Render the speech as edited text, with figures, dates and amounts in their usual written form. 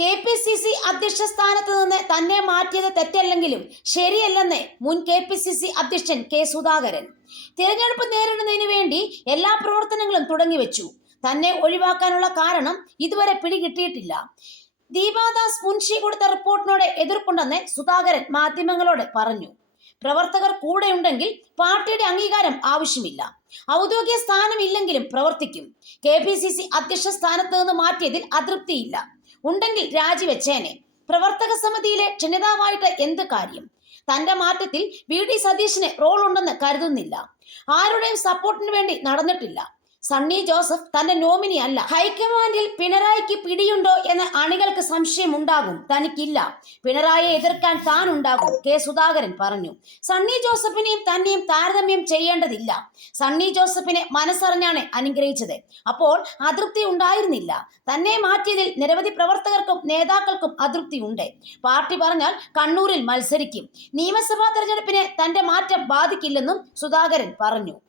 KPCC അധ്യക്ഷ സ്ഥാനത്ത് നിന്ന് തന്നെ മാറ്റിയത് തെറ്റല്ലെങ്കിലും ശരിയല്ലെന്ന് മുൻ KPCC അധ്യക്ഷൻ കെ സുധാകരൻ. തിരഞ്ഞെടുപ്പ് നേരിടുന്നതിന് വേണ്ടി എല്ലാ പ്രവർത്തനങ്ങളും തുടങ്ങിവെച്ചു. തന്നെ ഒഴിവാക്കാനുള്ള കാരണം ഇതുവരെ പിടികിട്ടിയിട്ടില്ല. ദീപാദാസ് മുൻഷി കൊടുത്ത റിപ്പോർട്ടിനോട് എതിർപ്പുണ്ടെന്ന് സുധാകരൻ മാധ്യമങ്ങളോട് പറഞ്ഞു. പ്രവർത്തകർ കൂടെയുണ്ടെങ്കിൽ പാർട്ടിയുടെ അംഗീകാരം ആവശ്യമില്ല. ഔദ്യോഗിക സ്ഥാനമില്ലെങ്കിലും പ്രവർത്തിക്കും. KPCC അധ്യക്ഷ സ്ഥാനത്ത് നിന്ന് മാറ്റിയതിൽ അതൃപ്തിയില്ല. ഉണ്ടെങ്കിൽ രാജിവെച്ചേനെ. പ്രവർത്തക സമിതിയിലെ ക്ഷണിതാവായിട്ട് എന്ത് കാര്യം? തന്റെ മാറ്റത്തിൽ VD സതീശന് റോൾ ഉണ്ടെന്ന് കരുതുന്നില്ല. ആരുടെയും സപ്പോർട്ടിന് വേണ്ടി നടന്നിട്ടില്ല. സണ്ണി ജോസഫ് തന്റെ നോമിനി അല്ല. ഹൈക്കമാൻഡിൽ പിണറായിക്ക് പിടിയുണ്ടോ എന്ന് അണികൾക്ക് സംശയമുണ്ടാകും. തനിക്കില്ല. പിണറായിയെ എതിർക്കാൻ താൻ ഉണ്ടാകും, കെ സുധാകരൻ പറഞ്ഞു. സണ്ണി ജോസഫിനെയും തന്നെയും താരതമ്യം ചെയ്യേണ്ടതില്ല. സണ്ണി ജോസഫിനെ മനസ്സറിഞ്ഞാണ് അനുഗ്രഹിച്ചത്. അപ്പോൾ അതൃപ്തി ഉണ്ടായിരുന്നില്ല. തന്നെ മാറ്റിയതിൽ നിരവധി പ്രവർത്തകർക്കും നേതാക്കൾക്കും അതൃപ്തി ഉണ്ട്. പാർട്ടി പറഞ്ഞാൽ കണ്ണൂരിൽ മത്സരിക്കും. നിയമസഭാ തെരഞ്ഞെടുപ്പിനെ തന്റെ മാറ്റം ബാധിക്കില്ലെന്നും സുധാകരൻ പറഞ്ഞു.